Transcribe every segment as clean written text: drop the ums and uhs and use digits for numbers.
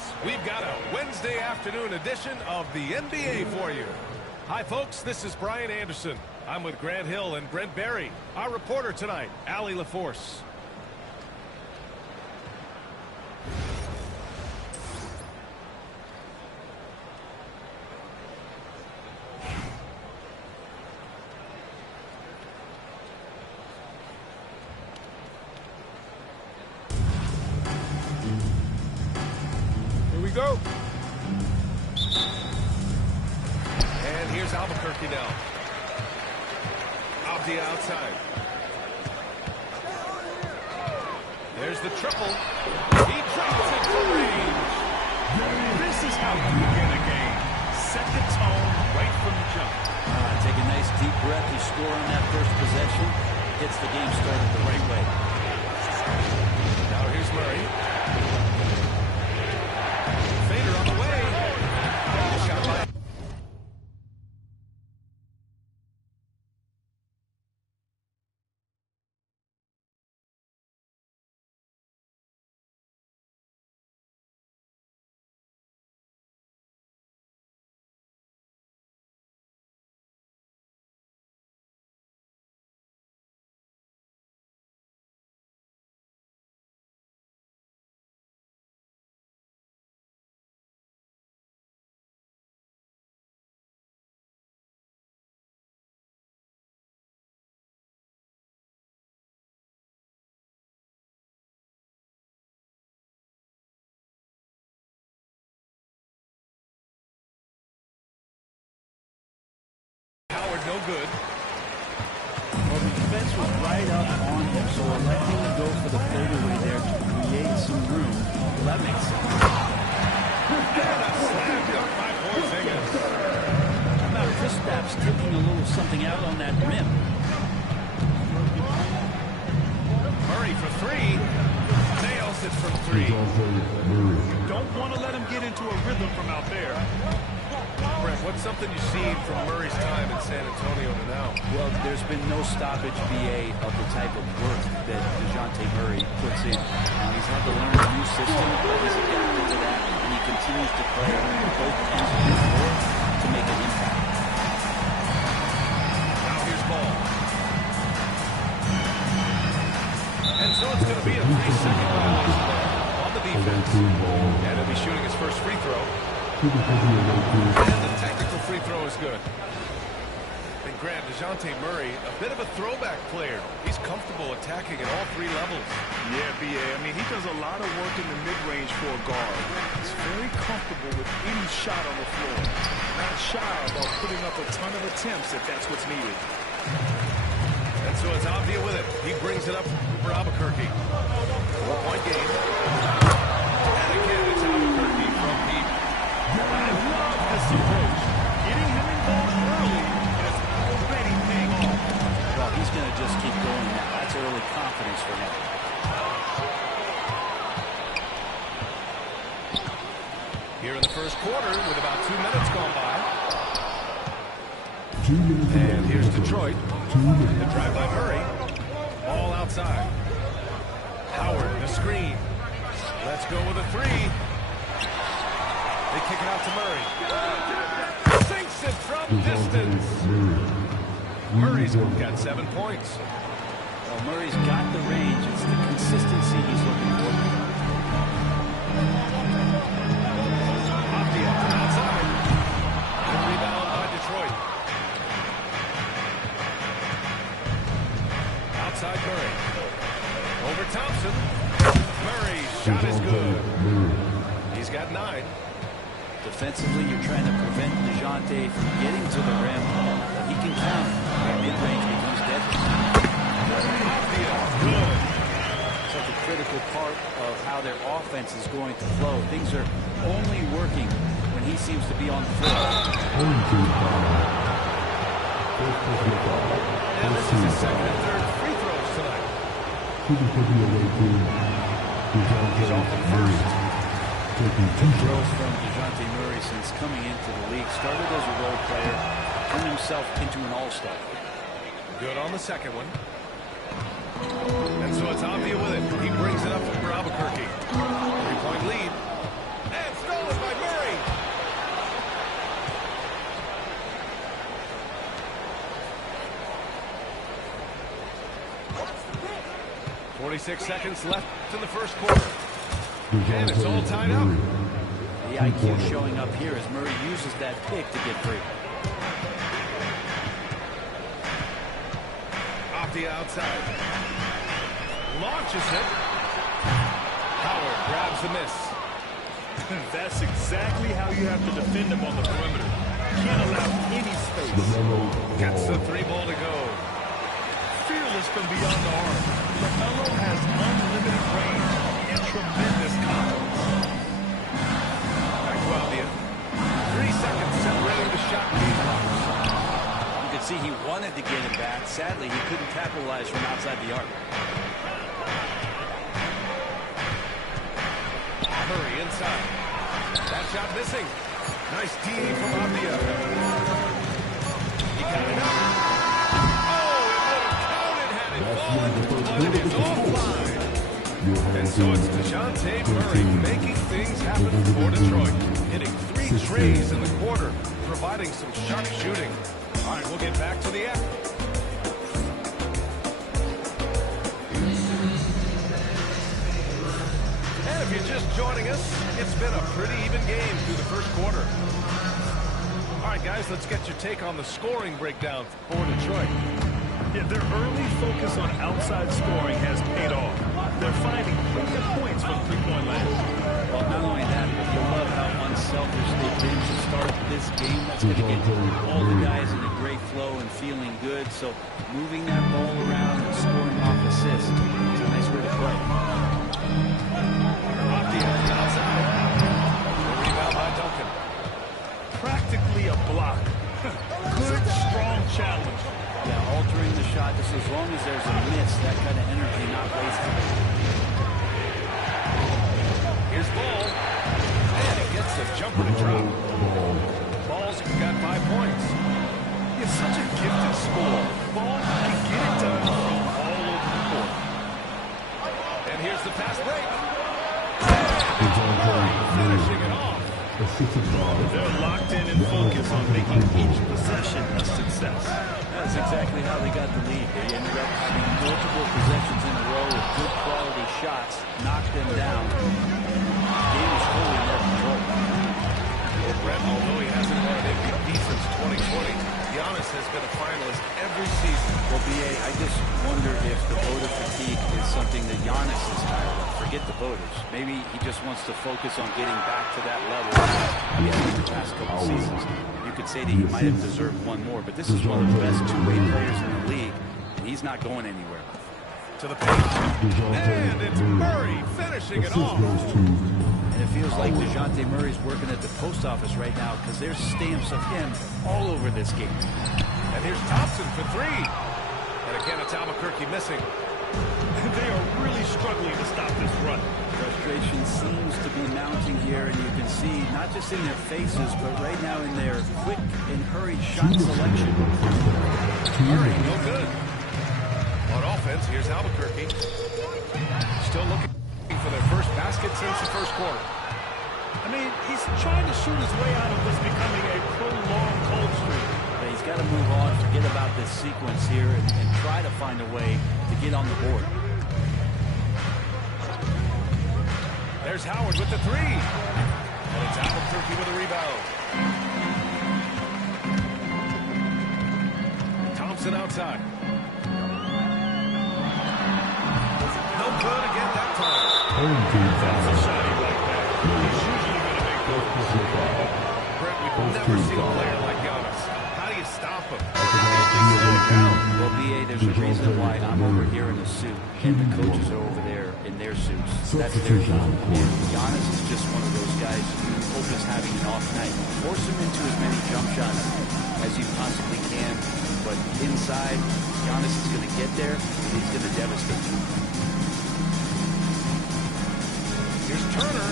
Yes, we've got a Wednesday afternoon edition of the NBA for you. Hi, folks. This is Brian Anderson. I'm with Grant Hill and Brent Barry. Our reporter tonight, Allie LaForce. Go. And here's Albuquerque now. Out the outside. There's the triple. He drops it for range. This is how you begin a game. Set the tone right from the jump. Take a nice deep breath. You score on that first possession. Gets the game started the right way. Now here's Murray. Fader on the way. Shot by. Howard, no good. Well, the defense was right up on him, so electing to go for the fadeaway there to create some room. Well, that makes sense. And a slam by Porzingis. How about Kristaps taking a little something out on that rim? Murray for three. Nails it from three. Don't want to let him get into a rhythm from out there. Brent, what's something you've seen from Murray's time in San Antonio to now? Well, there's been no stoppage, BA, of the type of work that DeJounte Murray puts in. He's had to learn a new system, but he's adapted to that, and he continues to play both ends of the floor to make an impact. Now here's Ball. And so it's going to be a 3-second violation on the defense. And he'll be shooting his first free throw. And the technical free throw is good. And Grant, DeJounte Murray, a bit of a throwback player. He's comfortable attacking at all three levels. Yeah, B.A. I mean, he does a lot of work in the mid-range for a guard. He's very comfortable with any shot on the floor. Not shy about putting up a ton of attempts if that's what's needed. And so it's Avdia with it. He brings it up for Albuquerque. 4-point game. And again, it's Albuquerque from deep. I love this approach. Getting him involved early is already paying off. Well, he's going to just keep going now. That's early confidence for him. Here in the first quarter with about 2 minutes gone by. And here's Detroit. The drive by Murray. All outside. Howard, the screen. Let's go with a three. They kick it out to Murray. Sinks it from distance. Murray's got 7 points. Well, Murray's got the range. It's the consistency he's looking for. Outside. Good rebound by Detroit. Outside Murray. Over Thompson. Murray's shot is good. He's got 9. Defensively, you're trying to prevent DeJounte from getting to the rim, but he can count. Mid-range becomes deadly. Good. Such a critical part of how their offense is going to flow. Things are only working when he seems to be on the floor. And this is his second and third free throws tonight. He's off the first. Good growth from DeJounte Murray since coming into the league. Started as a role player, turned himself into an all-star. Good on the second one. And so it's Avdia with it. He brings it up for Albuquerque. 3-point lead. And 46 seconds left in the first quarter. And it's all tied up. The IQ showing up here as Murray uses that pick to get free. Off the outside. Launches it. Howard grabs the miss. That's exactly how you have to defend him on the perimeter. Can't allow any space. Gets the three ball to go. Fearless from beyond the arc. LaMelo has unlimited range and tremendous confidence. Back to Avdia. 3 seconds separating the shot game clock. You could see he wanted to get it back. Sadly, he couldn't capitalize from outside the arc. Murray inside. That shot missing. Nice D from Avdia. He got it up. Oh, it would have counted had it fallen, but it is offline. And so it's DeJounte Murray making things happen for Detroit. Hitting 3 trays in the quarter, providing some sharp shooting. All right, we'll get back to the act. And if you're just joining us, it's been a pretty even game through the first quarter. All right, guys, let's get your take on the scoring breakdown for Detroit. Yeah, their early focus on outside scoring has paid off. They're finding plenty of points from three-point land. Well, not only that, but you love how unselfish they've been to start this game. That's going to get all the guys in a great flow and feeling good. So moving that ball around and scoring off assists, it's a nice way to play. Off the outside. The rebound by Duncan. Practically a block. Good, strong challenge. Yeah, altering the shot just as long as there's a miss, that kind of energy not wasted. Here's Ball. And he gets a jumper to drop. Ball's got 5 points. It's such a gifted score. Ball can get it done from all over the court. And here's the fast break. And finishing it off. They're locked in and focused on making each possession a success. That's exactly how they got the lead. They ended up having multiple possessions in a row with good quality shots, knocked them down. The game was fully in their control. Well, Brett, although he hasn't won an MVP since 2020, Giannis has been a finalist every season. Well, B.A., I just wonder if the voter fatigue is something that Giannis is tired of. Forget the voters. Maybe he just wants to focus on getting back to that level he had in the past couple seasons. You could say that he might have deserved one more, but this is one of the best two-way players in the league, and he's not going anywhere. To the paint. And it's Murray finishing it off. And it feels like DeJounte Murray's working at the post office right now because there's stamps of him all over this game. And here's Thompson for 3. And again, it's Albuquerque missing. They are really struggling to stop this run. Frustration seems to be mounting here, and you can see not just in their faces, but right now in their quick and hurried shot selection. Murray, no good. On offense, here's Albuquerque. Still looking for their first basket since the first quarter. I mean, he's trying to shoot his way out of what's becoming a prolonged cold streak. But he's got to move on, forget about this sequence here, and try to find a way to get on the board. There's Howard with the 3. And it's Albuquerque with a rebound. Thompson outside. No good again that time. That's a shot he like that. He's usually going to make those. Brett, we've never seen a player like Giannis. How do you stop him? Well, B.A., there's a reason why I'm over here in a suit, and the coaches are over there in their suits. That's their job. And Giannis is just one of those guys who hope is having an off night. Force him into as many jump shots as you possibly can, but inside, Giannis is going to get there, and he's going to devastate you. Here's Turner.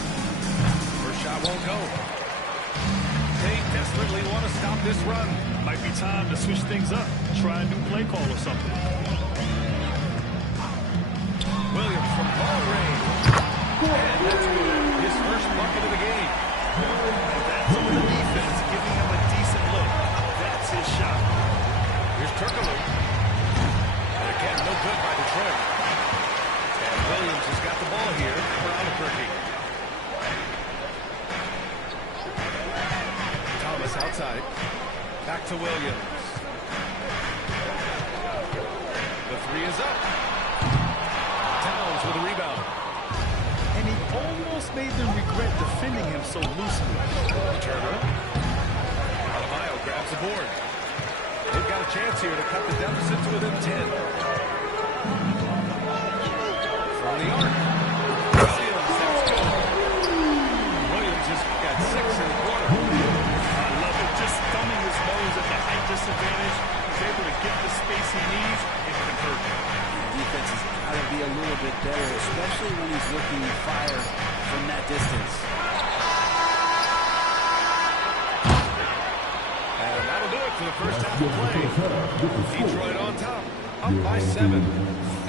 First shot won't go. They desperately want to stop this run. Might be time to switch things up. Try a new play call or something. Williams from long range. And that's good. His first bucket of the game. And that's on the defense, giving him a decent look. That's his shot. Here's Turkoglu. And again, no good by Detroit. to Williams. The three is up. Towns with a rebound. And he almost made them regret defending him so loosely. Turner. Adebayo grabs the board. They've got a chance here to cut the deficit to within 10. From the arc. Williams, that's good. Williams has got 6 in the quarter. I love it. Just thumbing his nose at the height disadvantage. He's able to get the space he needs and convert it. Defense has got to be a little bit better, especially when he's looking to fire from that distance. And that'll do it for the first half of play. Detroit on top, up by 7.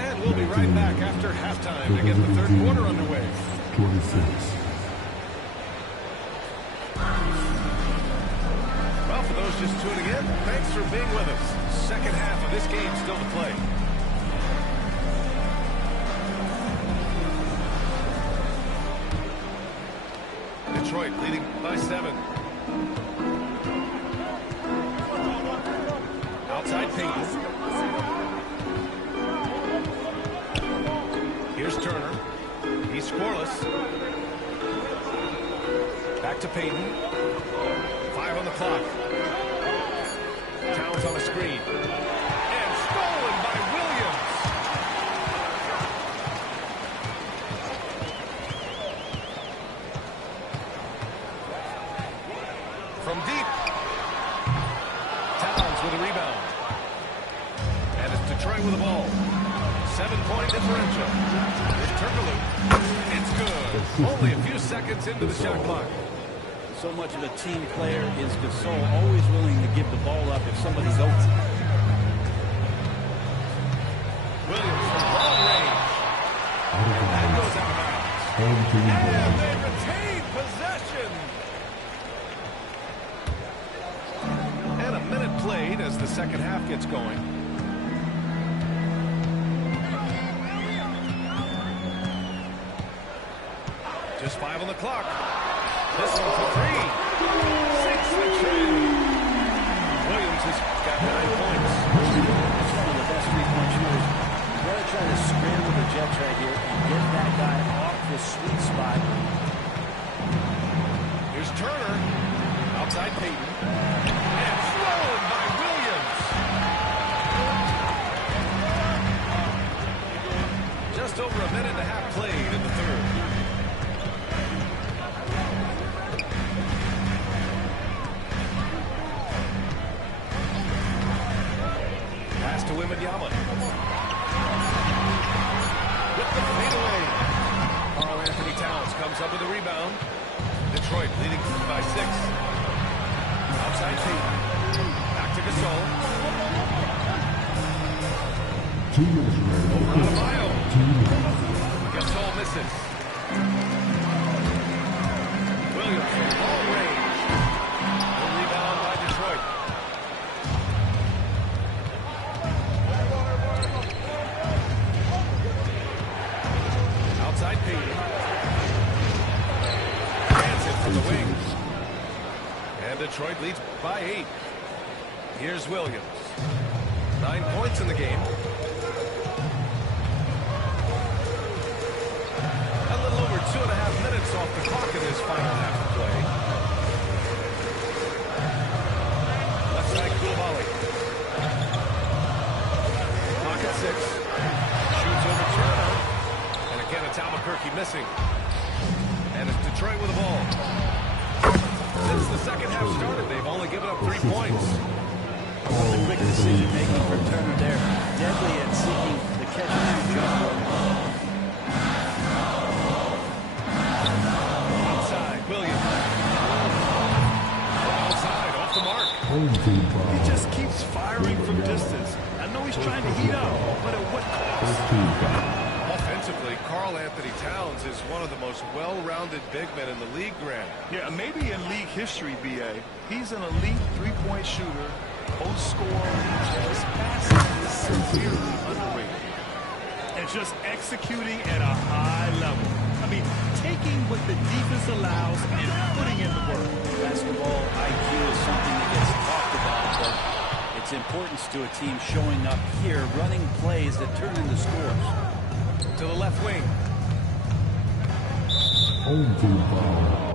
And we'll be right back after halftime to get the third quarter underway. 26. Well, for those just tuning in, thanks for being with us. Second half of this game still to play. Detroit leading by 7. Outside Payton. Here's Turner. He's scoreless. Back to Payton. 5 on the clock. Towns on the screen. And stolen by Williams. From deep. Towns with a rebound. And it's Detroit with the ball. 7-point differential. Here's Turkoglu. It's good. Only a few seconds into the shot clock. So much of a team player is Gasol, always willing to give the ball up if somebody's open. Williams from long range. And that goes out of bounds. And they retain possession. And a minute played as the second half gets going. Just 5 on the clock. This one for 3. 6 the trade. Williams has got 9 points. That's one of the best three-point shooters. You got to try to scramble the Jets right here and get that guy off the sweet spot. Here's Turner. Outside Payton. And thrown by Williams. Just over a minute and a half played in the third. Pass to Wembanyama. With the fadeaway. Karl Anthony Towns comes up with a rebound. Detroit leading by 6. Outside Payton. Back to Gasol. 2 minutes remaining. Over Adebayo. 2 minutes. Gasol misses. Williams from long range. The rebound by Detroit. Outside Payton. Hands it from the wing. And Detroit leads by 8. Here's Williams. 9 points in the game. A little over 2.5 minutes off the clock in this final half of play. Left side, Koulibaly. Pocket 6. Shoots over Turner. And again, it's Albuquerque missing. And it's Detroit with the ball. Since the second half started, they've only given up 3 points. The quick decision-making for Turner there. Deadly at seeking the catch-and-shoot jump ball. Outside, Williams. Outside, off the mark. Home team foul. He just keeps firing from distance. I know he's trying to heat up, but at what cost? First team foul. Offensively, Karl Anthony Towns is one of the most well-rounded big men in the league, Grant. Yeah, maybe in league history, B.A. He's an elite three-point shooter, post scorer, his passing is severely underrated. And just executing at a high level. I mean, taking what the defense allows and putting in the work. Basketball IQ is something that gets talked about but it's importance to a team showing up here, running plays that turn into scores. To the left wing. Home team foul.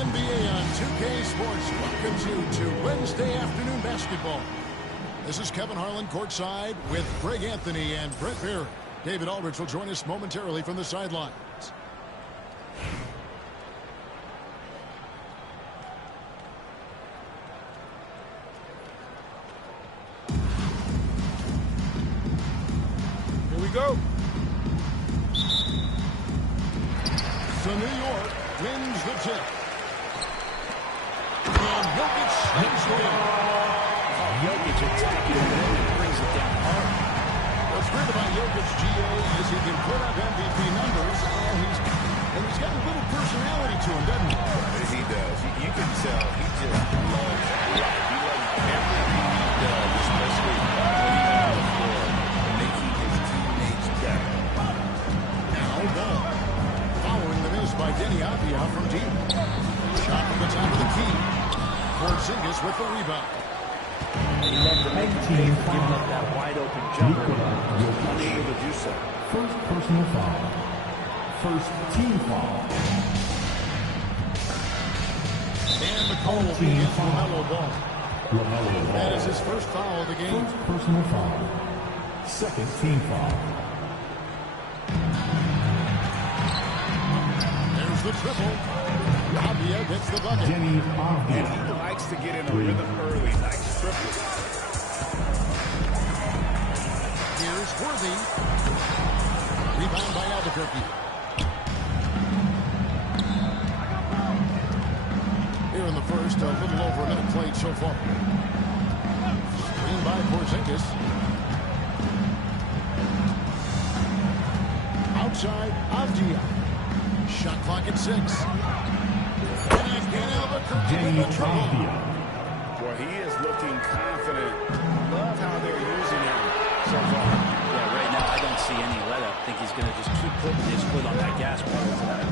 NBA on 2K Sports welcomes you to Wednesday afternoon basketball. This is Kevin Harlan courtside with Greg Anthony and Brent Barry. David Aldridge will join us momentarily from the sidelines. Here we go. So New York wins the tip. And Jokic slams it in. Jokic attacking and brings it down hard. What's great about Jokic, GA, is he can put up MVP numbers, and he's got a little personality to him, doesn't he? He does. You can tell he just loves life. He loves everything he does, especially when he's on the floor, making his teammates better. Now, ball. Following the miss by Denny Avdia from deep. Shot from the top of the key. Porzingis with the rebound. He left the make play for giving up that wide open jumper. Unable to do so. First personal foul. First team foul. And the call will be against LaMelo Ball. LaMelo Ball. That is his first foul of the game. First personal foul. Second team foul. There's the triple. Avdia gets the bucket. Denny And Avdia. he likes to get in a rhythm early. Nice triple. Here's Worthy. Rebound by Albuquerque. Here in the first, a little over a minute played so far. Screen by Porzingis. Outside, Avdia. Shot clock at 6. And again, Albuquerque Denny with the trouble. Avdia. Boy, he is looking confident. Love how they're using him so far. Yeah, right now I don't see any let up. I think he's going to just keep putting his foot on that gas pedal tonight.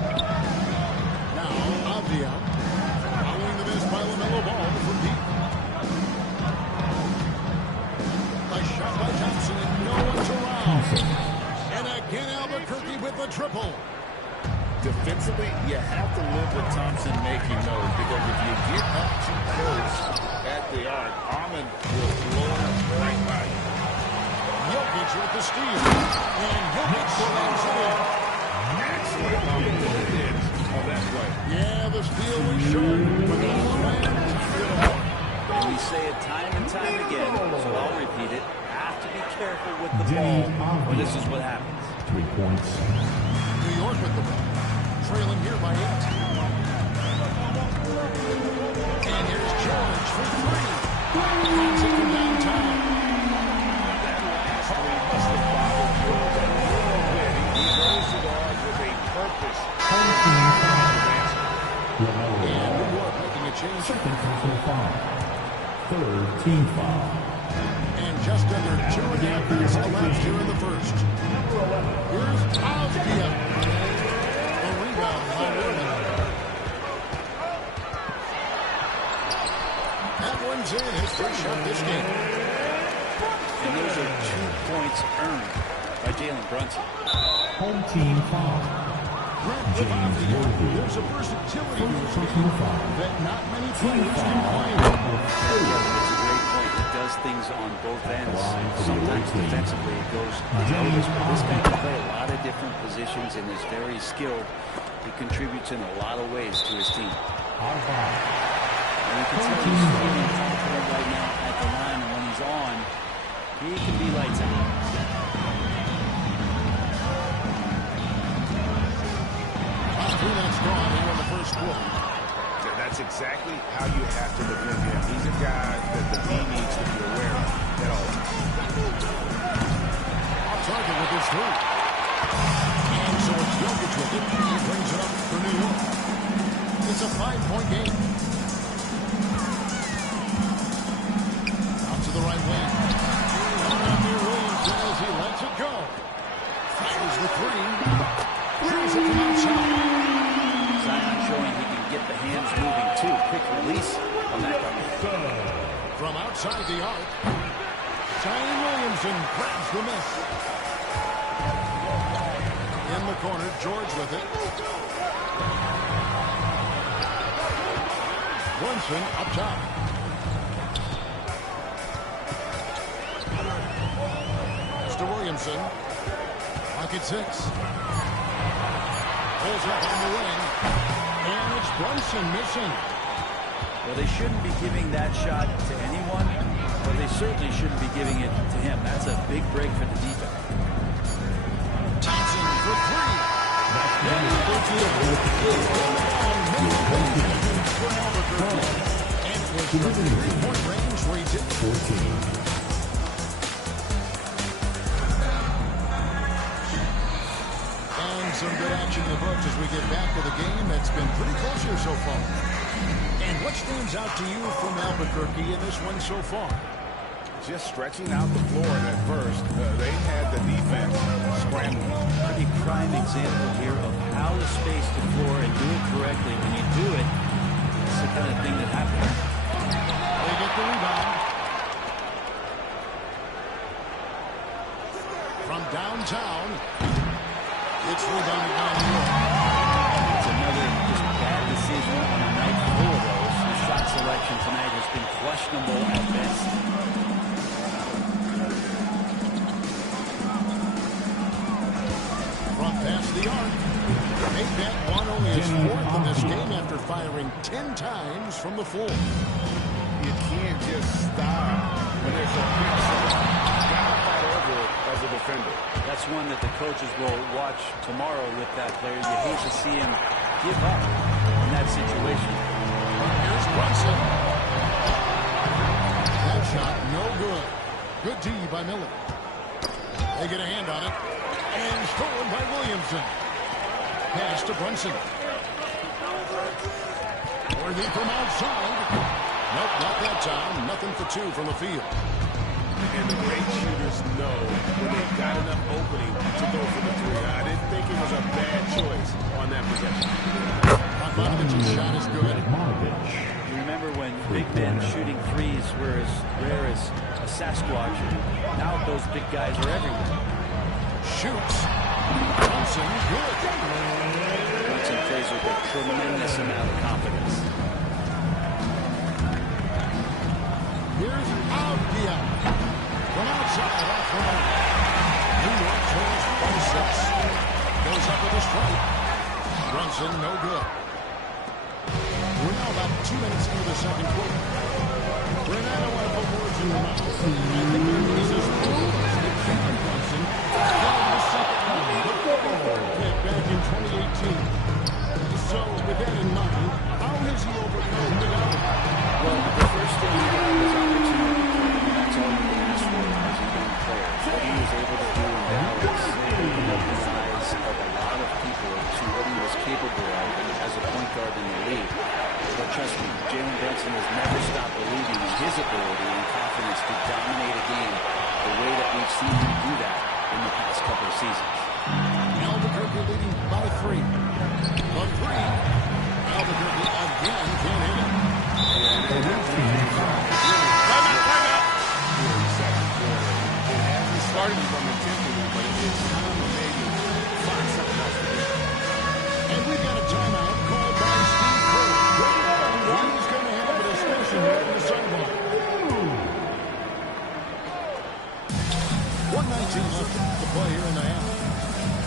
Now, Avdia. Following the miss by LaMelo Ball from deep. A shot by Thompson, and no one's around. Thompson. And again, Albuquerque with the triple. Defensively, you have to live with Thompson making those, because if you get up too close at the arc, Ahmed will blow right by you. Jokic with the steal. And Jokic slams it in. Excellent on both ends of that play. Yeah, the steal was short, but the man tied it up. And we say it time and time again, so I'll repeat it. Have to be careful with the Denny ball, or Avdia. this is what happens. 3 points. New York with the ball. Trailing here by 8. And here's George for 3. Finds it from downtown. That last three must have bothered George a little bit. He goes to the arc with a purpose. Home team foul. LaMelo And New Ball. York making a change. Second personal foul. Third team foul. And just under 2.5 minutes elapsed here in the first. Here's Avdia. The rebound by Worthy. That one's in. His first shot this game. And those are 2 points earned by Jalen Brunson. Home team foul. James Worthy. There's a versatility to his First game personal foul. that not many Team players can foul. play. It's a great point. It does things on both ends. Sometimes defensively it goes unnoticed, but this guy can play a lot of different positions and is very skilled. He contributes in a lot of ways to his team. Out of bounds. And you can tell he's feeling confident right now at the line, and when he's on, he can be lights out. 3 minutes gone here in the first quarter. That's exactly how you have to defend him. He's a guy that the team needs to be aware of at all times. Off target with his 3. And so it's Jokic with it. He brings it up for New York. It's a 5-point game. Out to the right wing. Coming out near Williamson as he lets it go. Fires the 3. Throws it from outside. Zion showing he can get the hands moving too. Quick release on that coming. From outside the arc. Zion Williamson grabs the miss. In the corner, George with it. Brunson up top. To Williamson. Pocket 6. Pulls up on the wing. And it's Brunson missing. Well, they shouldn't be giving that shot to anyone, but they certainly shouldn't be giving it to him. That's a big break for the defense. Thompson for 3. And it was from 3-point range where he did 14. Some good action in the books as we get back to the game that's been pretty close here so far. And what stands out to you from Albuquerque in this one so far? Just stretching out the floor at first. They had the defense scrambling. A prime example here of how to space the floor and do it correctly. When you do it, it's the kind of thing that happens. They get the rebound. From downtown. It's rebounded by New York. It's another just bad decision on a night full of those. The shot selection tonight has been questionable at best. Front past the arc. Make that one only his fourth in this game after firing 10 times from the floor. You can't just stop when there's a big shot. You got to fight over it as a defender. That's one that the coaches will watch tomorrow with that player. You hate to see him give up in that situation. Here's Brunson. That shot, no good. Good D by Miller. They get a hand on it. And stolen by Williamson. Pass to Brunson. Worthy from outside. Nope, not that time. Nothing for 2 from the field. And the great shooters know when they've got enough opening to go for the 3. I didn't think it was a bad choice on that possession. Bogdanovic's shot is good. You remember when big men shooting threes were as rare as a Sasquatch. Now those big guys are everywhere. Shoots. Brunson, good. Brunson plays with a tremendous amount of confidence. Here's Aldia. From outside, off the mark. New York trails by 6. Goes up with a strike. Brunson, no good. We're now about 2 minutes into the second quarter. Brent, I don't want to put words in your mouth. I think there is this rumors that Jalen Brunson held the second round before the third pick back in 2018. So, with that in mind, how has he overcome the doubt? Well, the first thing he got was opportunity, and that's all you can ask for as a young player. What he was able to do in Dallas opened up the eyes of a lot of people to what he was capable of as a point guard in the league. But trust me, Jalen Brunson has never stopped believing in his ability and confidence to dominate a game the way that we've seen him do that in the past couple of seasons. Albuquerque leading by 3. But 3. Albuquerque again can't hit it. Starting from intensity, but it's time to maybe find something else to do. And we've got a timeout called by Steve Kerr. He's going to have a discussion here in the sideline. 1:19 left to play here in the half.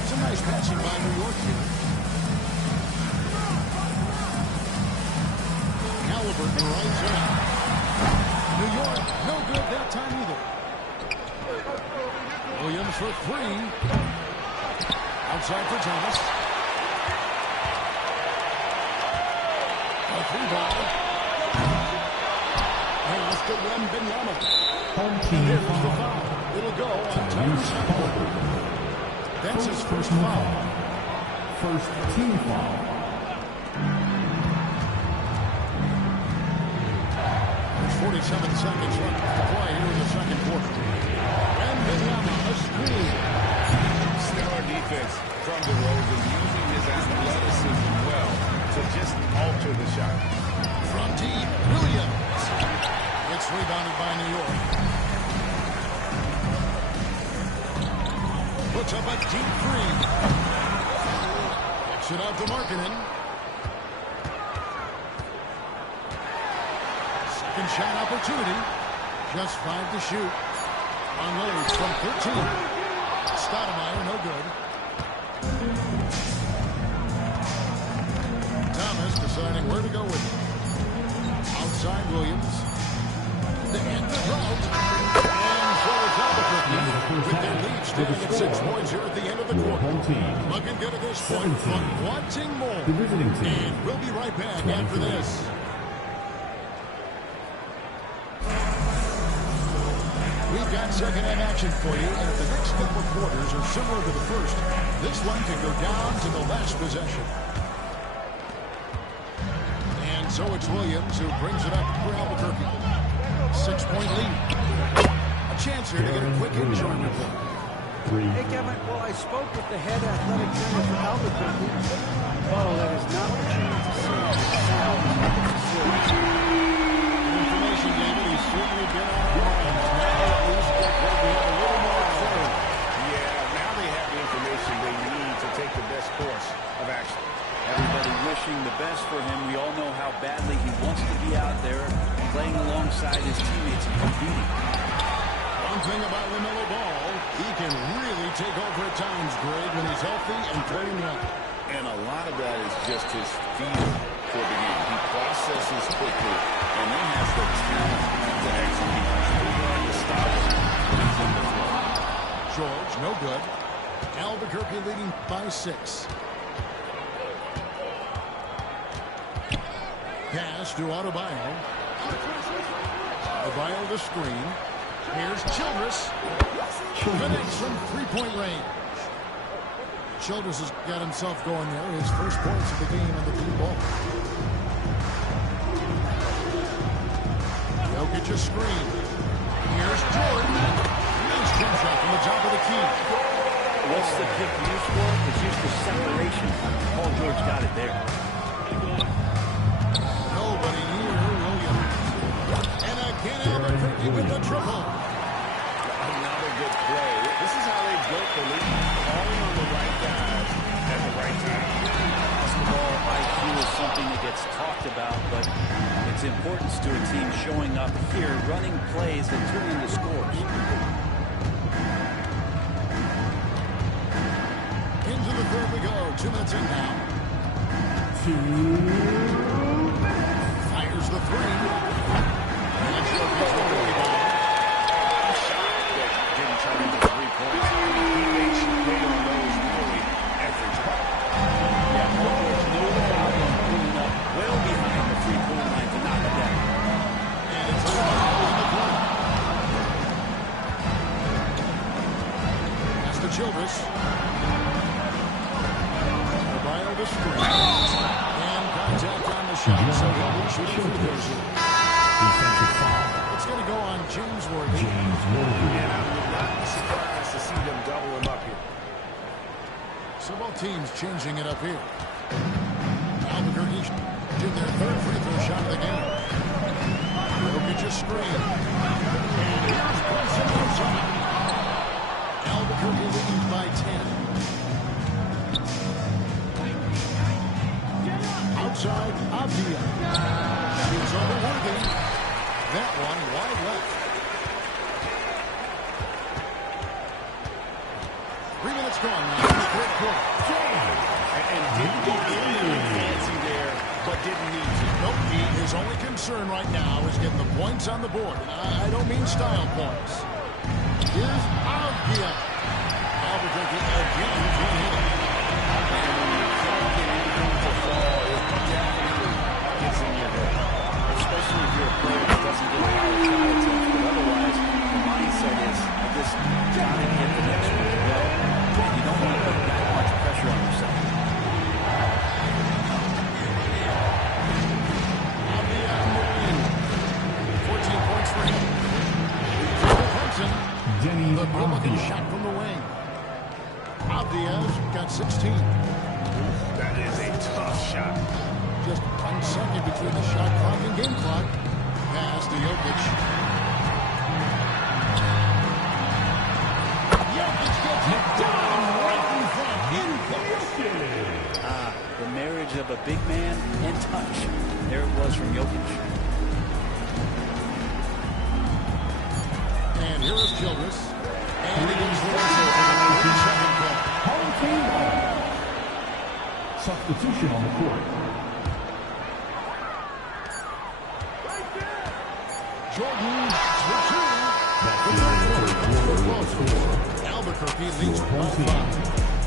It's a nice passing by New York here. Halliburton right side. New York, no good that time either. Williams for 3. Outside for Thomas. A 3-ball. And let's go run Benyama. There's the foul. It'll go on Thomas. That's his first foul. First team foul. There's 47 seconds left to play here in the second quarter. And Benyama, a screen. Stellar defense from DeRozan, using his athleticism well to just alter the shot. From deep, Williams. It's rebounded by New York. Puts up a deep 3. Kicks it out to Markkanen. shot opportunity. Just 5 to shoot. Unloads from 13. Stoudemire, no good. Thomas deciding where to go with it. Outside Williams. The end of drought. And so it's Albuquerque with their lead standing at 6 points here at the end of the quarter. Looking good at this point, but wanting more. And we'll be right back after this. We've got second half action for you, and if the next couple quarters are similar to the first, this one can go down to the last possession. And so it's Williams who brings it up for Albuquerque. 6-point lead. A chance here to get a quick injury report. Hey, Kevin, well, I spoke with the head athletic trainer for Albuquerque. Oh, that is not what you need to see. Information, David, he's certainly been on our minds. Now at least they're a little more clear. Yeah, now they have the information they need to take the best course of action. Everybody wishing the best for him. We all know how badly he wants to be out there playing alongside his teammates and competing. One thing about LaMelo Ball, he can really take over at times, Greg, when he's healthy and playing well. And a lot of that is just his feel for the game. He processes quickly, and he has the talent to execute. It's hard to stop him when he's in the flow. George, no good. Albuquerque leading by 6. Pass to Adebayo. Adebayo the screen. Here's Childress. Connects from 3-point range. Childress has got himself going there. His first points of the game on the blue ball. Jokic a screen. Here's Jordan. Nice jump shot from the top of the key. What's the pick used for? It's used for separation. Paul George got it there. Nobody near Williams. And again, Albuquerque with the triple. Another good play. This is how they built the lead. Calling on the right guys at the right time. Basketball IQ is something that gets talked about, but its importance to a team showing up here, running plays and turning into scores. Into the third we go. 2 minutes in now. Fires the 3. And Jokic with the rebound. A shot that didn't turn into 3 points. He makes you pay on those nearly every time. Yeah, Paul George, no problem pulling up well behind the 3-point line to knock it down. And it's Adebayo in the corner. That's to Childress. Adebayo the screen. And contact on the shot, so he'll be shooting free throws here. Defensive foul. It's going to go on James Worthy. And I would not be surprised to see them double him up here. So both teams changing it up here. Albuquerque did their third free throw shot of the game. Jokic a screen. And here's Brunson outside. Albuquerque leading by 10. Outside, Avdia. Shoots over Worthy. That one wide left. 3 minutes gone now in the third quarter. And didn't get anything fancy there, but didn't need to. Nope, his only concern right now is getting the points on the board. And I don't mean style points. Here's Avdia. Albuquerque again can't hit it. And when you can't get anything to fall, it definitely gets in your head. Especially if you're a player that doesn't get a lot of shot attempts, but otherwise, the mindset is, I just gotta get the next one to go. And you don't want to put that much pressure on yourself. Avdia on the wing. 14 points for him. Brunson. The good-looking shot from the wing. Avdia's got 16. That is a tough shot. Just 1 second between the shot clock and game clock. Pass to Jokic. Jokic gets it down right in front. In place. The marriage of a big man and touch. There it was from Jokic. And here is Childress. And he gets the whistle for the 32nd call. Home team ball. Substitution on the court. Jordan with 2. The third quarter. Albuquerque leads by 5.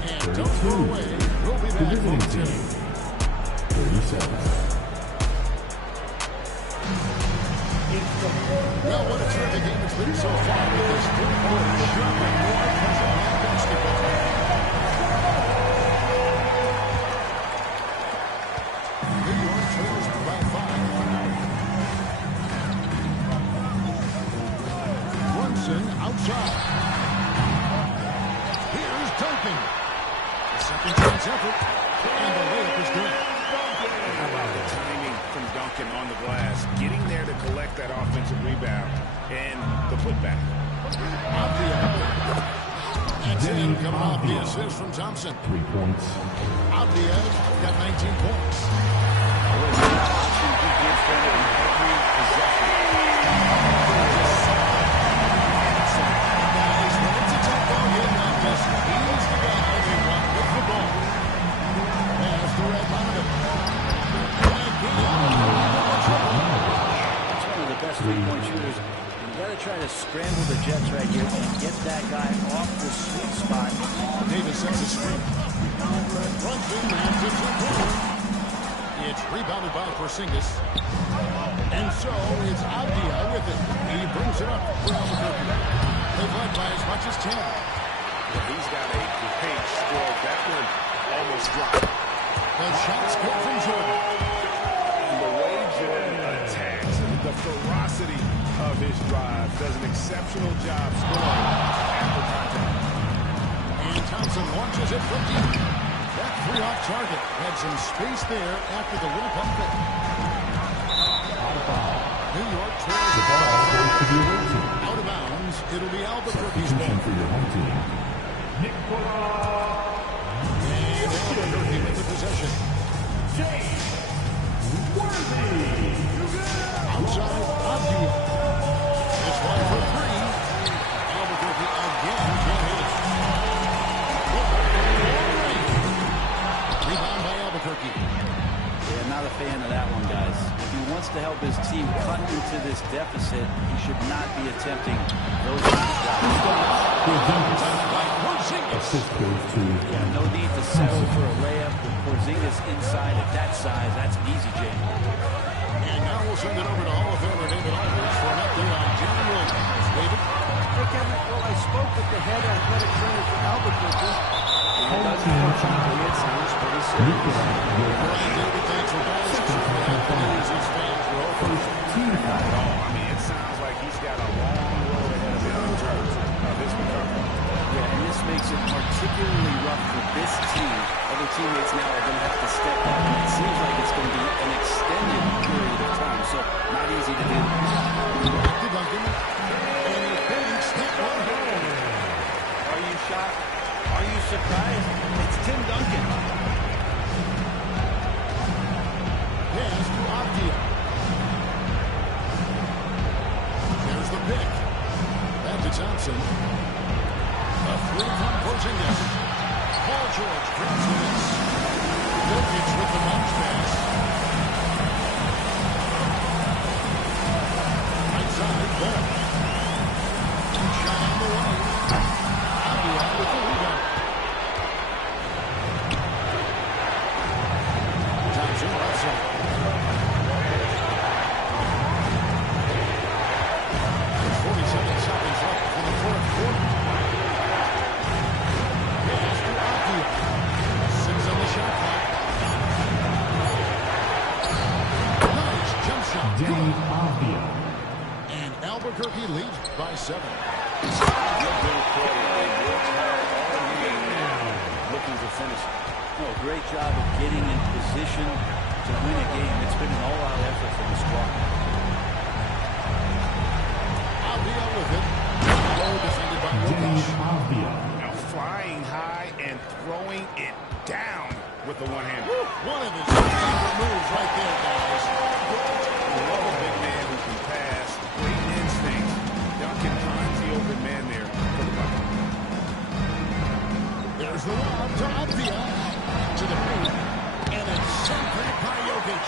And don't go away. We'll be back momentarily. 37. Well, what a terrific game it's been so far with this fourth quarter showing more Pennsylvania basketball. New York trails by 5. Brunson outside. Here's Duncan. The second chance effort. And the layup is good. How about the timing from Duncan on the glass, getting there to collect that offensive rebound and the putback. That's in, coming off the assist from Thompson. 3 points. Abdia's got 19 points. Always an option he gives them in every possession. Guys, when it's a tough ball game like this, he's the guy they want with the ball. Pass to Red Donovan. That's one of the best three-point shooters. You got to try to scramble the Jets right here and get that guy off the sweet spot. Davis sets a screen. Brunson has it to corner. It's rebounded by Porzingis. And so it's Abdia with it. He brings it up for Albuquerque. They've led by as much as 10. Yeah, he's got a great stroke. That one almost dropped. The shot's good from Jordan. And the way Jordan attacks, the ferocity of his drive, does an exceptional job scoring after contact. And Thompson launches it from deep. That three off target had some space there after the little pump fake. New York trails The ball goes to the away team. out of bounds. It'll be Albuquerque's Substitution ball. for your home team. And Albuquerque with the possession. Outside, Abdia. This one for 3. Albuquerque again can't hit it. Rebound by Albuquerque. Yeah, not a fan of that one, guys. If he wants to help his team cut into this deficit, he should not be attempting those kind of shots. Assist goes to Yeah, no need to settle for a layup with Porzingis inside at that size. That's an easy jam. And now we'll send it over to Hall of Famer David Aldridge for an update on Jerry Williams. David? Hey, Kevin, well, I spoke with the head athletic trainer for Albuquerque. home team foul. It sounds pretty serious. David, thanks for guys. His fans were over. First team foul. I mean, it sounds like he's got a long road ahead of him in terms of his recovery. Yeah, and this makes it particularly rough for this team. Other teammates now are going to have to step up, and it seems like it's going to be an extended period of time, so not easy to do. Back to Duncan. And he thinks that one home. Are you shocked? Are you surprised? It's Tim Duncan. Pass to Abdia. There's the pick. Back to Thompson. A three from Porzingis. Paul George grabs the miss. Jokic with the bounce pass. Right side, ball. Shot on the way. Abdia with the rebound. Thompson left side. There's 47 seconds left in the fourth quarter. Pass to Abdia. 6 on the shot clock. Nice jump shot. Dave Avdia. And Albuquerque leads by 7. Looking to finish. Oh, great job of getting in position to win a game. It's been an all-out effort for the squad. Abdia with it. Low defended by Dave Jokic. Avdia. Now flying high and throwing it down with the one hand. One of his favorite moves right there, guys. Love a big man who can pass. Great instinct. Duncan finds the the lob to Avdia. To the paint. And it's sent back by Jokic.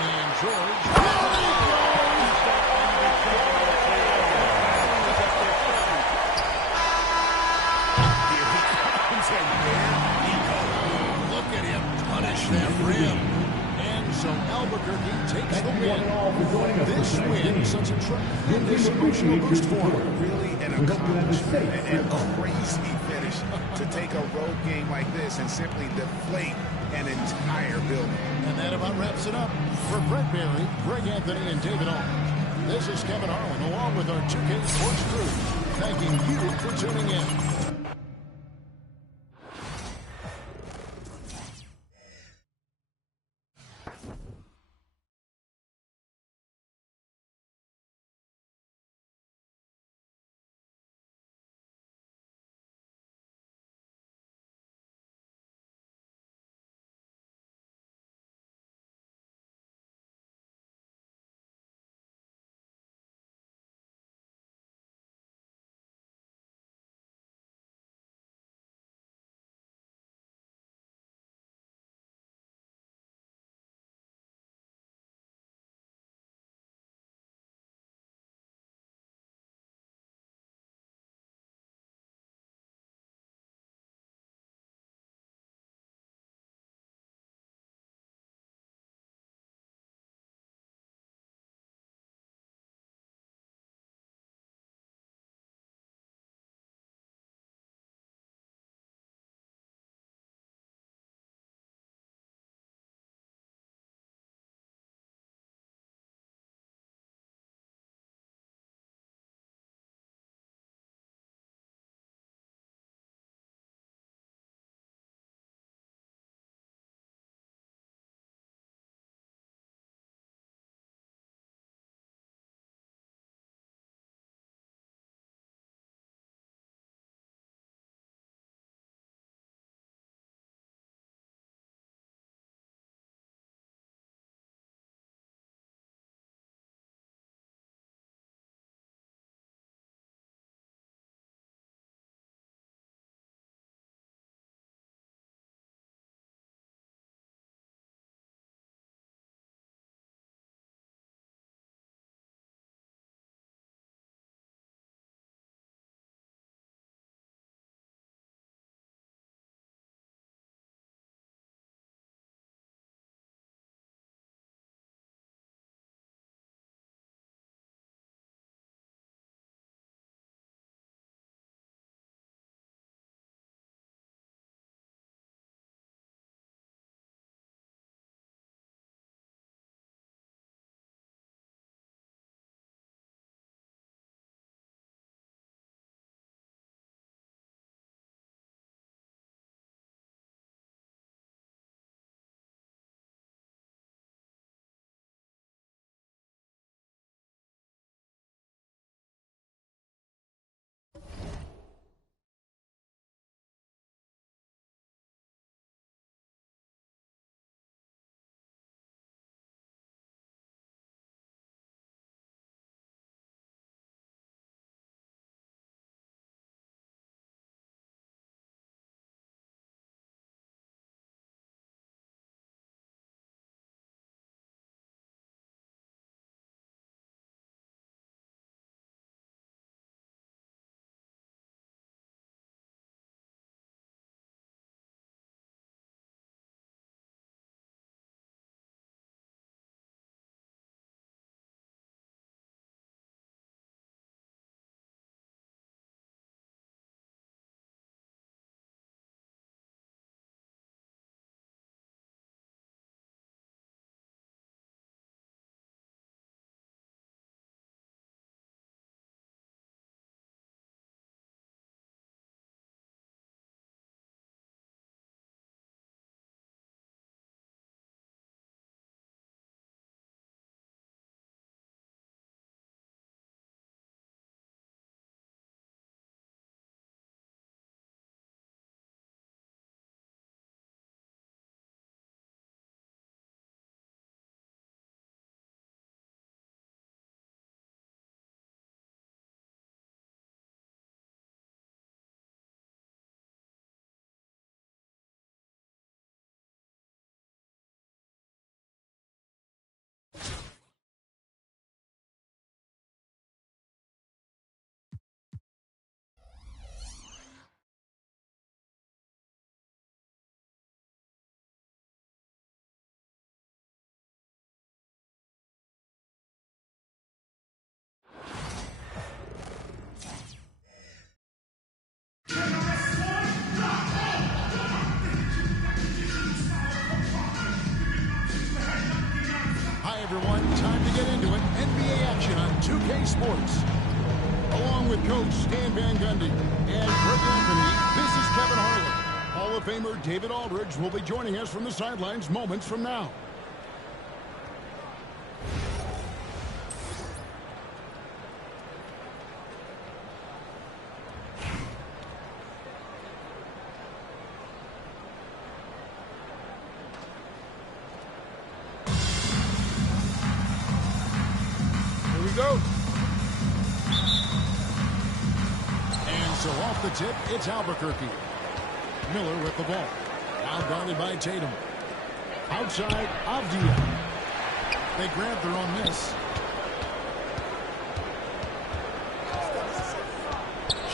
And George. There he goes! Here he comes, and there he goes. Look at him punish that rim. And so Albuquerque takes the win. This win sends a tremendous emotional boost for him. Really an accomplishment and a crazy finish to take a road game like this and simply deflate an entire building. And that about wraps it up. For Brent Barry, Greg Anthony, and David Aldridge, this is Kevin Harlan along with our 2K Sports crew, thanking you for tuning in. Sports. Along with Coach Stan Van Gundy and Greg Anthony, this is Kevin Harlan. Hall of Famer David Aldridge will be joining us from the sidelines moments from now. Here we go. And so off the tip, it's Albuquerque. Miller with the ball. Now guarded by Tatum. Outside, Avdia. They grab their own miss.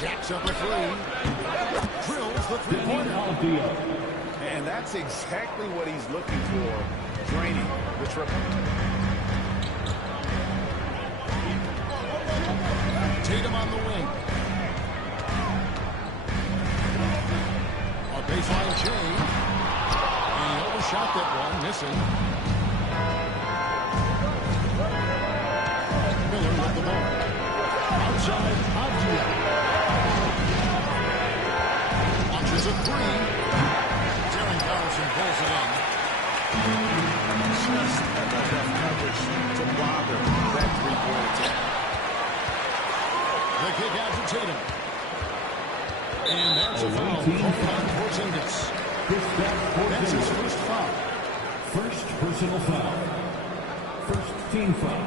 Jacks up a three. Drills the three-pointer. And that's exactly what he's looking for, draining the triple. Tatum on the wing. A baseline change. And he overshot that one, missing. Miller with the ball. Outside, Avdia. Launches a three. Darren Collison pulls it in. Just enough coverage to bother that three-point attack. The kick out to Tatum. And that's a foul on Porzingis. That's his first foul. First personal foul. First team foul.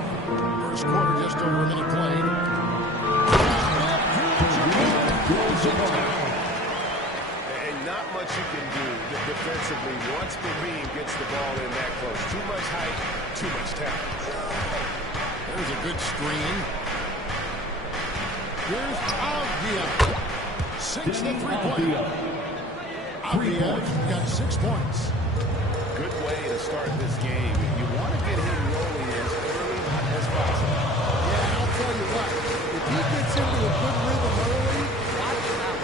First quarter just over a minute played. And not much you can do defensively once Kareem gets the ball in that close. Too much height, too much talent. There's a good screen. Here's Avdia. 6 the three-pointer. Avdia got 6 points. Good way to start this game. You want to get him rolling as early as possible. Yeah, and I'll tell you what, if he gets into a good rhythm early, watch him out.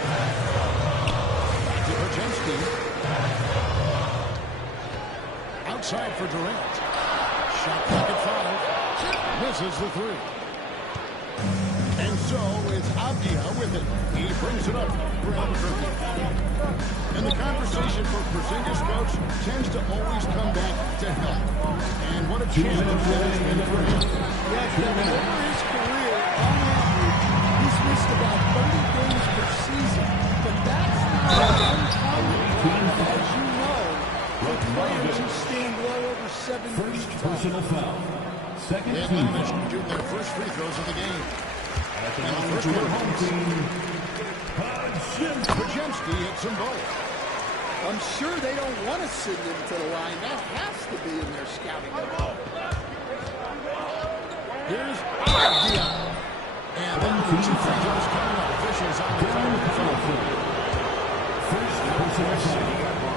Back to Porzingis. Outside for Durant. Shot clock at 5. Misses the three. And so it's Avdia with it. He brings it up for Albuquerque. And the conversation for Porzingis, coach, tends to always come back to health. And what a challenge that has been for him. Yes, Kevin, over his career, on average, he's missed about 30 games per season. But that's not uncommon, as you know, for players who stand well over 7 feet First tall. personal foul. Second The team Atlantis foul. shooting their first free throws of the game. At the And the line first for one home hits. team, Porzingis. Porzingis hits them both. I'm sure they don't want to send him to the line. That has to be in their scouting report. Here's Avdia. And then the 2 free throws coming up. Officials on the phone. First personal foul.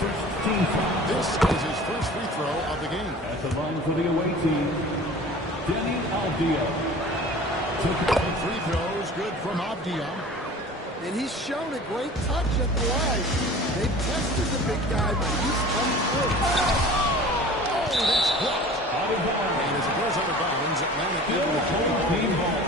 First team foul. This is his first free throw of the game. At the line for the away team, Danny Avdia. Free throws good from Avdia. And he's shown a great touch at the line. They've tested the big guy, but he's come through. Oh, that's blocked. Out of bounds. And as it goes out of bounds, Atlanta able to Home hold team on. ball.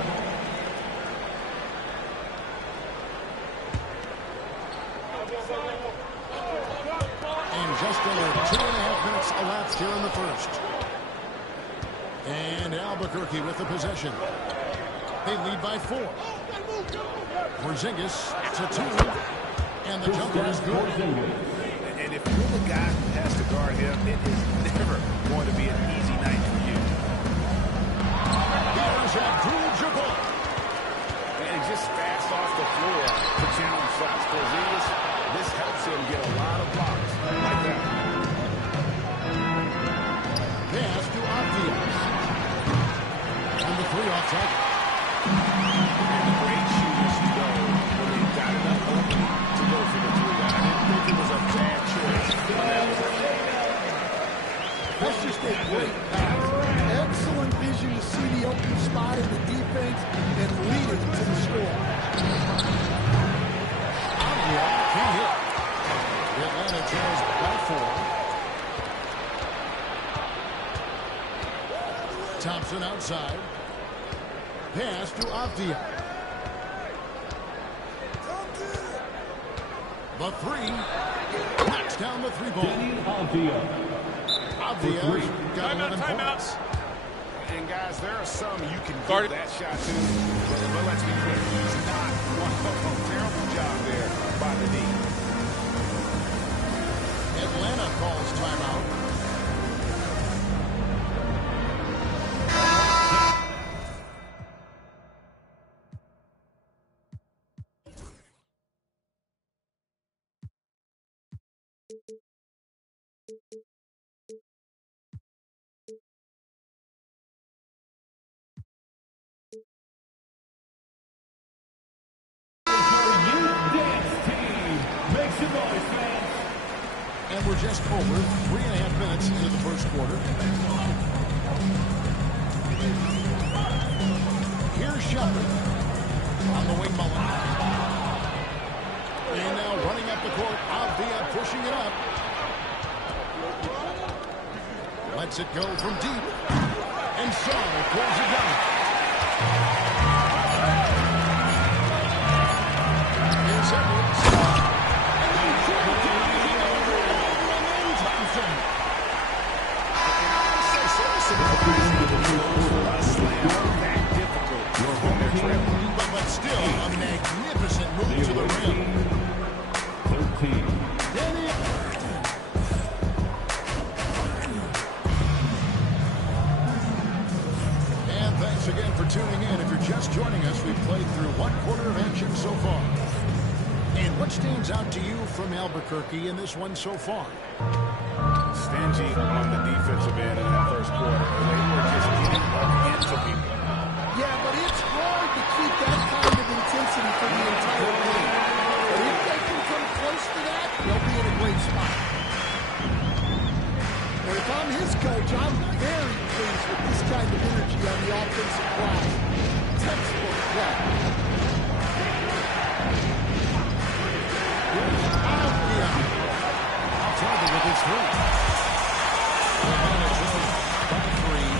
And just under 2.5 minutes elapsed here in the first. And Albuquerque with the possession. They lead by 4. Porzingis to 2. And the jumper is good. And if you're the guy who has to guard him, it is never going to be an easy night for you. Here's Abdul-Jabbar. And just fast off the floor to challenge shots. Porzingis, this helps him get a lot of blocks like that. Pass to Avdia. And the 3 off target. And the great shooters know when they've got enough opening to go for the 3. I didn't think it was a bad choice. That's just a great pass. Excellent vision to see the open spot in the defense and lead it to the score. Avdia can't hit. Atlanta trails by 4. Thompson outside. pass to Avdia. The three. Knocks down the three ball. Avdia's got 11 points. And guys, there are some you can give that shot to, but let's be clear, he's not one. Terrible job there by the D. Atlanta calls timeout. And we're just over 3.5 minutes into the first quarter. Here's Shepherd on the wing mullet. And now running up the court, Avdia pushing it up. Lets it go from deep. And Shaw pulls it down. Here's Edwards. But still a magnificent move to the rim. 13. And thanks again for tuning in. If you're just joining us, we've played through one quarter of action so far. And what stands out to you from Albuquerque in this one so far? Stingy on the defensive end in that first quarter. They were just getting up into people. Yeah, but it's hard to keep that kind of intensity for the entire game. But if they can come close to that, they'll be in a great spot. And if I'm his coach, I'm very pleased with this kind of energy on the offensive line. Textbook play. Trouble with his three. By three.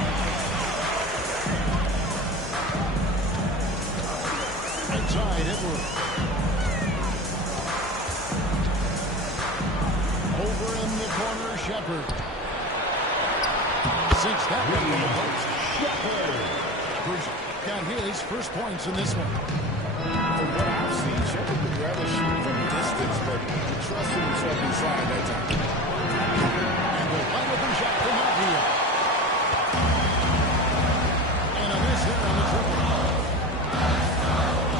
Inside Edwards. Over in the corner, Shepherd. Sinks that one from the post. Shepherd got his first points in this one. From what I've seen, Shepherd would rather shoot from distance, but trusted himself inside that time. And the wide open shot from Avdia. And a miss there on the triple.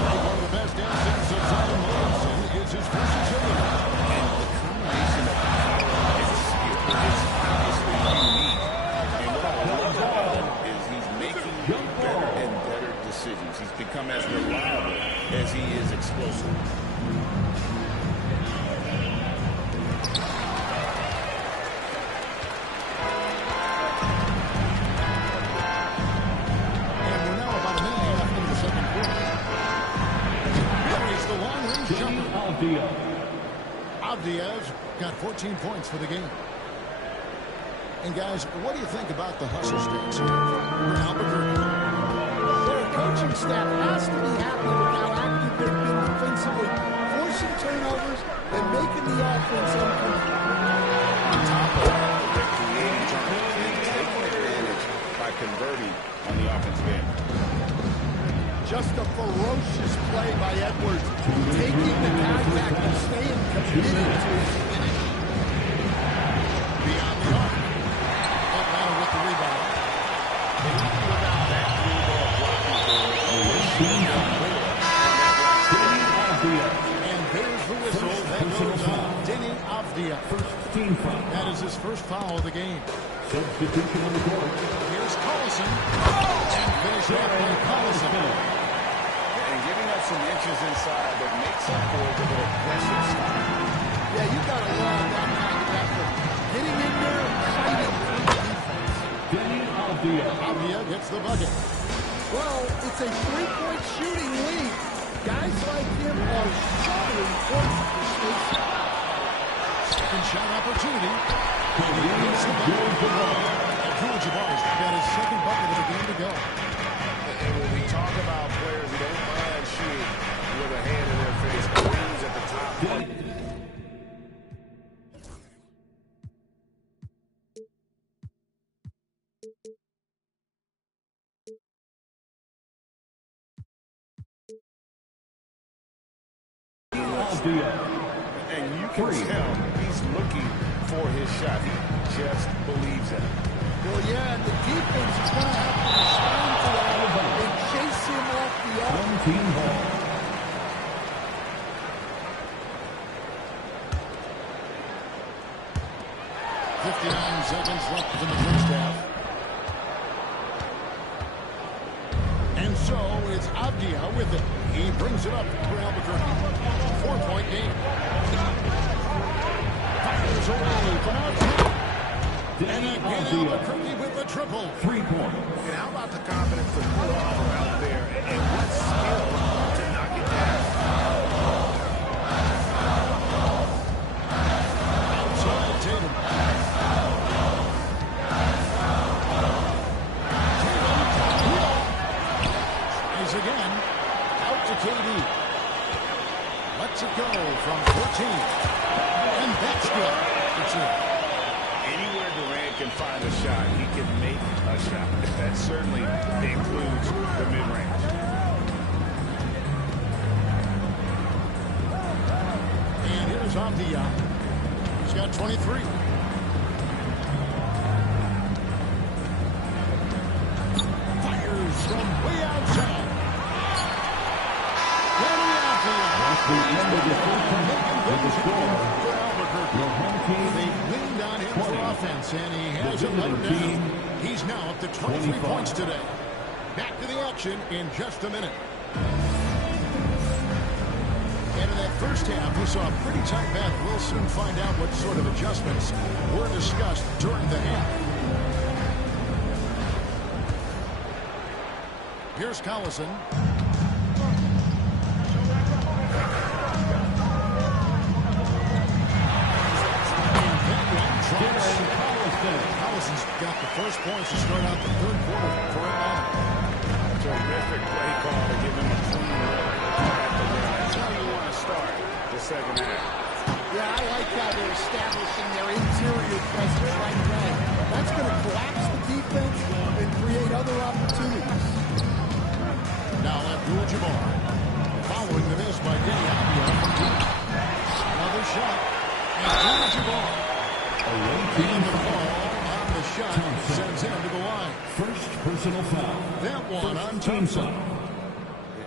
One of the best assets of Zion Williamson is his versatility. And the combination of power and skill is obviously unique. And what I love about him is he's making better and better decisions. He's become as reliable as he is explosive. And we're now about a minute and a half into the second quarter. Here is the long-range jumper. Avdia's got 14 points for the game. And guys, what do you think about the hustle stance here for Albuquerque? Their coaching staff has to be happy with how active they've been defensively, forcing turnovers and making the offense uncomfortable. On top of that, they're creating turnovers and taking advantage by converting on the offensive end. Just a ferocious play by Edwards, taking the contact and staying committed to his finish. Beyond the arc. Atlanta with the rebound. Without that three-ball blocking And there's the whistle that goes on. Denny Avdia. Team foul. That is his first foul of the game. Substitution on the court. Here's Collison. And finished off by Collison. and giving up some inches inside that makes up for it with an aggressive style. Yeah, you got to love that kind of effort. Getting in there and fighting for the defense. Avdia gets the bucket. Well, it's a three-point shooting lead. Guys like him are so important for Stacey. Second shot opportunity. And he gets the bucket. Abdul-Jabbar's got his second bucket of the game to go. And when we talk about Avdia. And you can tell he's looking for his shot. He just believes in it. Well, yeah, and the defense is going to have to respond to that and chase him off the arc. One team ball. Seconds left in the first half. And so it's Avdia with it. He brings it up for Albuquerque. 4-point game. Fires away from outside. And again, Albuquerque with the triple. 3 points. And how about the confidence to put it all out there? And what skill to knock it down? Outside Tatum. Again, out to KD. Lets it go from 14. And that's good. It's in. Anywhere Durant can find a shot, he can make a shot. That certainly includes the mid-range. And here's Avdia. He's got 23. Fires from way outside. The end of the first half with the score. Your home team, They leaned on him 20. for offense, and he has The it laid visitor team, down. He's now up to 23 25. points today. Back to the action in just a minute. And in that first half, we saw a pretty tight battle. We'll soon find out what sort of adjustments were discussed during the half. Here's Collison. Collison's got the first points to start out the third quarter for Atlanta. Terrific play call to give him a clean look at the rim. That's how you want to start the second half. Yeah, I like how they're establishing their interior presence right away. That's going to collapse the defense and create other opportunities. Now Abdul-Jabbar. Following the miss by Denny Avdia from deep. Another shot. Abdul-Jabbar. And the ball on the shot sends him to the line. first personal foul. That one on Team Thompson. foul.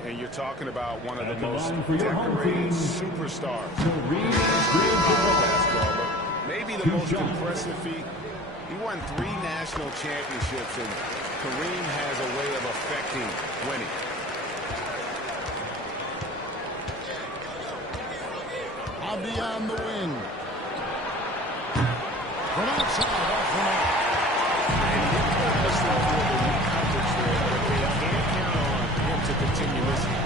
And you're talking about one of the At the most line for your home decorated team, superstars Kareem in Abdul-Jabbar. basketball. But maybe the Two most shots. impressive feat, he won 3 national championships, and Kareem has a way of affecting winning. Avdia on the wing. From outside, off the mark. And you're listening to the weak coverage there, but they can't count on him to continue listening.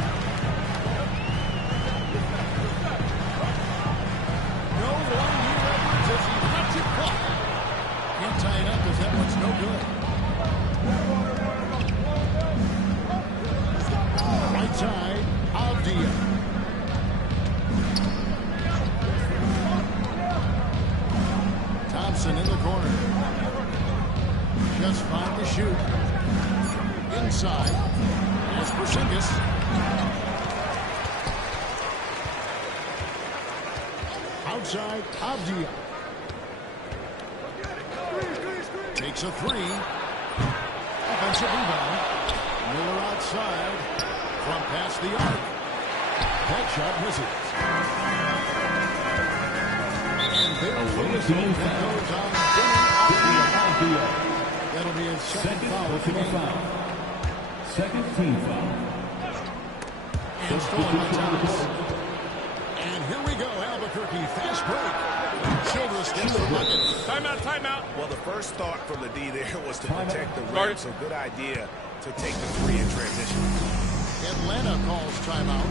No one he leverage as he lets it fly. Can't tie it up as that one's no good. Right side, Avdia. Thompson in the corner. Just fine to shoot. Inside. As Porzingis. Outside, Avdia. Takes a 3. Offensive rebound. Miller outside. From past the arc. That shot misses. And there is team that foul. goes on Denny Avdia. Avdia. That'll be his second Second foul of the personal game. foul. Second team foul. And stolen by Thomas. And here we go, Albuquerque. Fast break. Childress gets the bucket. Timeout. Well, the first thought from the D there was to Timeout. protect the rim, Guard it. so good idea to take the 3 in transition. Atlanta calls timeout.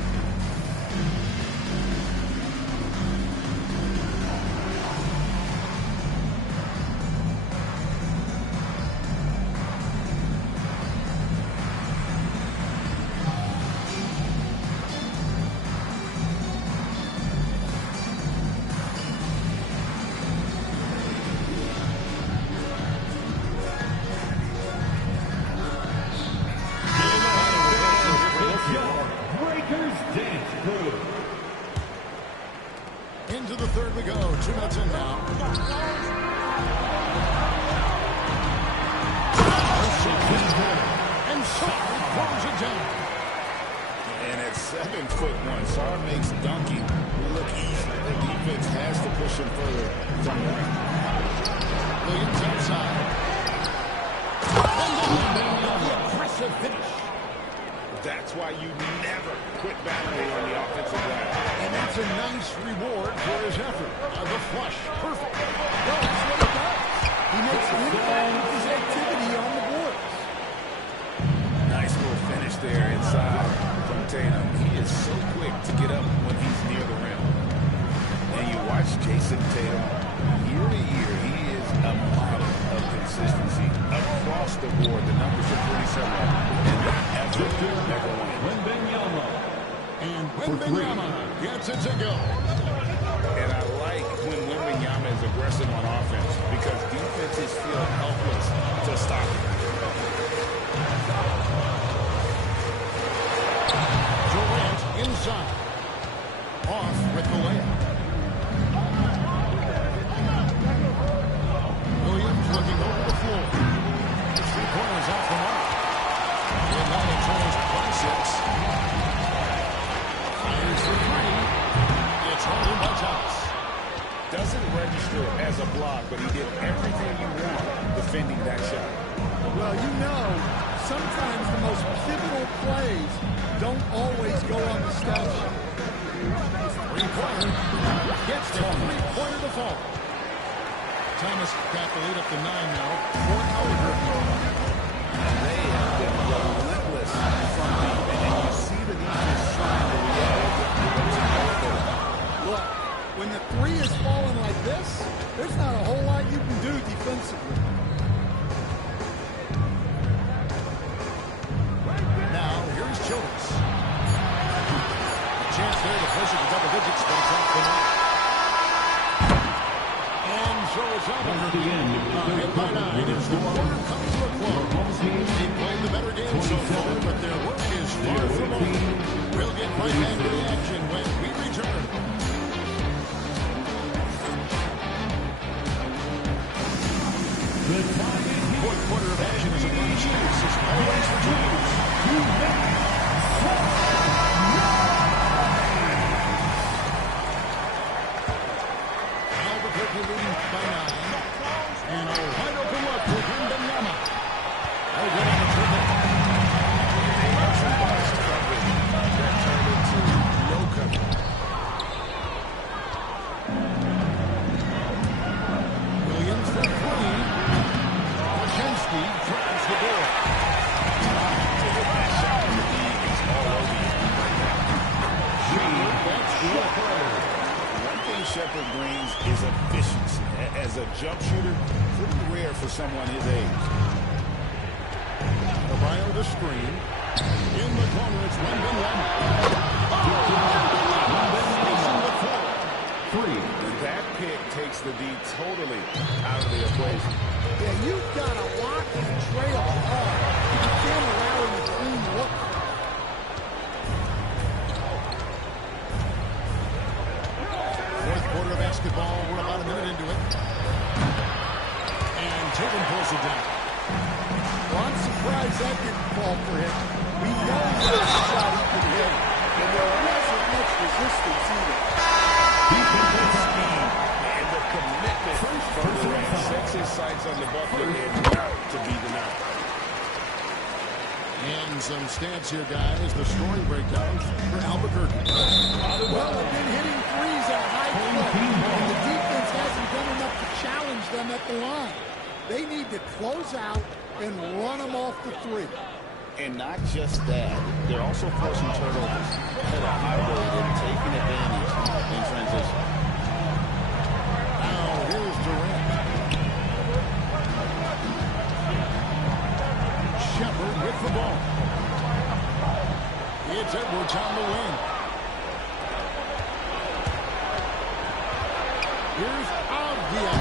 Breakers 7'1". Sarr makes dunking look easy. The defense has to push him further from there. Williams outside. The aggressive finish. That's why you never quit battling on the offensive line. And that's a nice reward for his effort. The flush. Perfect. Well, that's what he does. He makes an impact with his activity on the boards. Nice little finish there inside from Tatum. He is so quick to get up when he's near the rim. And you watch Jason Tatum, year to year, he is a model of consistency. Across the board, the numbers are pretty similar. And not ever one. Wembanyama. And Wembanyama gets it to go. And I like when Wembanyama is aggressive on offense because defenses feel helpless to stop him. Durant inside. Off with the layup. Williams looking over the floor. The three-pointers off the mark. The Atlanta Trails +6. Fires for three. It's holding by Thomas. Doesn't register as a block, but he did everything you want defending that shot. Well, you know, sometimes the most pivotal plays don't always go on the stat sheet. Three-pointer. Gets the three-pointer to fall. Thomas got the lead up to 9 now. For Albuquerque. They have been relentless from deep, and you see the defense trying to react. Look, when the three is falling like this, there's not a whole lot you can do defensively. Now, here's Childress. A chance there to push it to double digits, but it's off the mark. And so it's Albuquerque. Hit by 9 as the quarter comes to a close. They played the better game so far, but their work is far from over. We'll get right back to the action when we return. Fourth quarter of action is upon us. As always for James. Albuquerque leading by 9. And a wide open look for Wembanyama. Oh, good on the triple. They have some box coverage that turned into no coverage. Williams for 3. Krzyzewski drives the ball. That shot in the league is all over you right now. That's good. One thing Shepherd brings is efficiency. As a jump shooter, pretty rare for someone his age. Adebayo the screen. In the corner, it's Wembanyama. Facing the floor. 3. That pick takes the D totally out of the equation. Yeah, you've got to lock and trail hard. You can't allow him to clean look. Fourth quarter of basketball. We're about a minute into it. And Tatum pulls it down. Well, I'm surprised that didn't fall for him. We know there's a shot he could hit, and there wasn't much resistance either. And the commitment from Durant sets his sights on the bucket and not to be denied. And some stats here, guys. The scoring breakdown for Albuquerque. Well, they've been hitting threes at a high clip, and the defense hasn't done enough to challenge them at the line. They need to close out and run them off the three. And not just that, they're also forcing turnovers at a high rate and taking advantage in transition. Now, here's Durant. Shepherd with the ball. It's Edwards on the wing. Here's Avdia.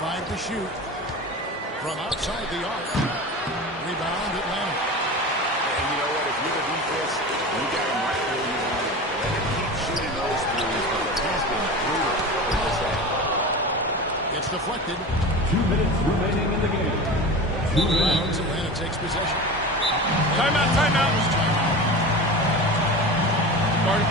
Five to shoot. From outside the arc. Rebound Atlanta. And you know what? If you're the defense, you got him right where you want him. Let him keep shooting those threes because he's been brutal in this half. It's deflected. 2 minutes remaining in the game. 2 minutes. Atlanta takes possession. Timeout, timeout. Marty.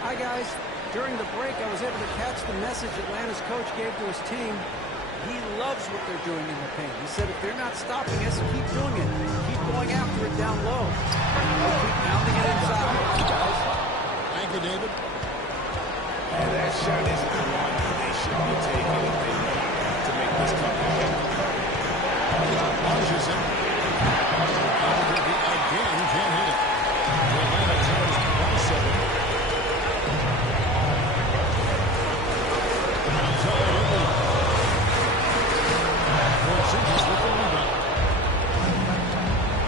Hi, guys. During the break, I was able to catch the message Atlanta's coach gave to his team. He loves what they're doing in the paint. He said if they're not stopping us, keep doing it. Keep going after it down low. Keep pounding it inside, guys. Thank you, David. And that shot is the one that they should be taking if they want to make this comeback. Launches it. Albuquerque again can't hit it. Atlanta turns 27. Porzingis with the rebound.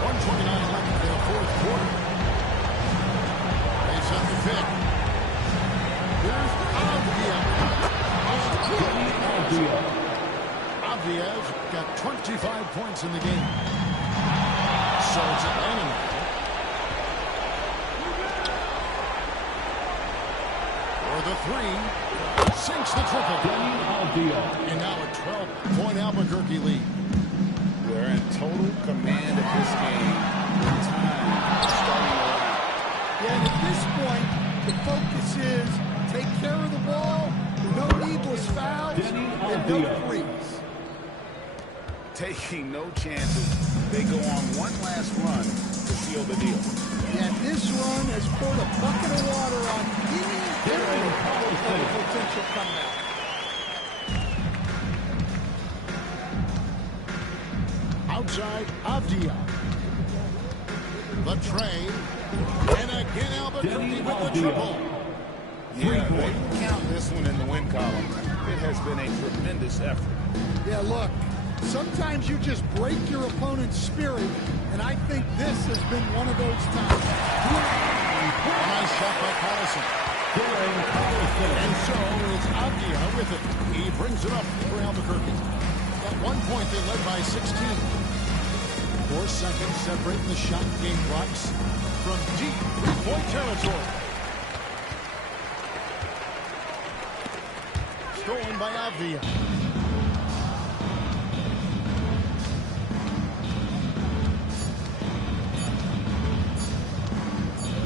1:29 left in the fourth quarter. Face up the pick. Here's Avdija got 25 points in the game. So it's Atlanta now. For the three. Sinks the triple. And now a 12-point Albuquerque lead. They're in total command of this game with time starting around. Yeah, and at this point, the focus is take care of the ball, no needless fouls, and no threes. Taking no chances. They go on one last run to seal the deal. Yeah, this run has poured a bucket of water on every potential comeback. Outside, Avdija. The trade. And again, Albuquerque with the triple. Yeah, they count this one in the win column. It has been a tremendous effort. Yeah, look, sometimes you just break your opponent's spirit, and I think this has been one of those times. Nice shot by Collison. And so it's Avdija with it. He brings it up for Albuquerque. At one point, they led by 16. 4 seconds separating the shot game clocks from deep three-point territory. Stolen by Avdija.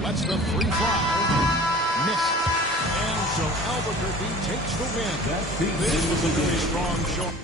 Lets the free fly. Missed. And so Albuquerque takes the win. This was a very strong showing.